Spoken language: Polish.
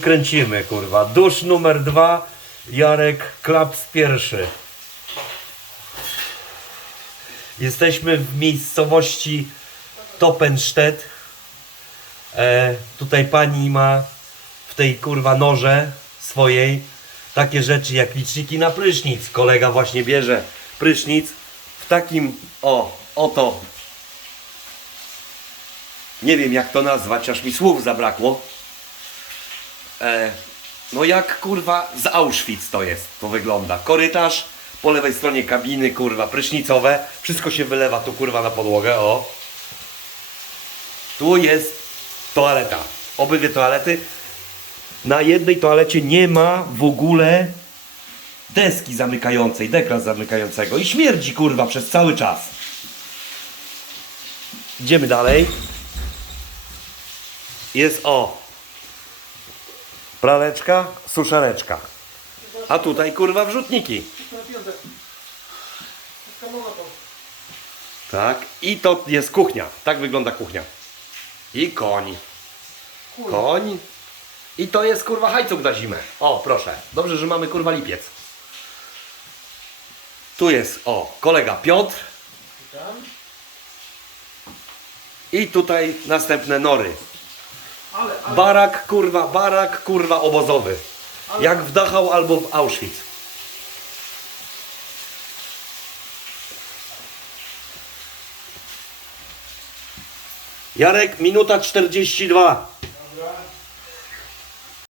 Kręcimy, kurwa. Dusz numer dwa, Jarek Klaps pierwszy. Jesteśmy w miejscowości Topenstedt. E, tutaj pani ma w tej kurwa noże swojej takie rzeczy jak liczniki na prysznic. Kolega właśnie bierze prysznic w takim o, oto nie wiem jak to nazwać, aż mi słów zabrakło. E, no jak kurwa z Auschwitz to jest, to wygląda. Korytarz, po lewej stronie kabiny, kurwa, prysznicowe. Wszystko się wylewa tu kurwa na podłogę, o. Tu jest toaleta. Obydwie toalety. Na jednej toalecie nie ma w ogóle deski zamykającej, dekla zamykającego i śmierdzi kurwa przez cały czas. Idziemy dalej. Jest o praleczka, suszareczka. A tutaj kurwa wrzutniki. Tak. I to jest kuchnia. Tak wygląda kuchnia. I koń. Koń. I to jest kurwa hajcuk na zimę. O, proszę. Dobrze, że mamy kurwa lipiec. Tu jest, o, kolega Piotr. I tutaj następne nory. Barak, kurwa, barak, kurwa, obozowy. Jak w Dachau albo w Auschwitz. Jarek, minuta 42.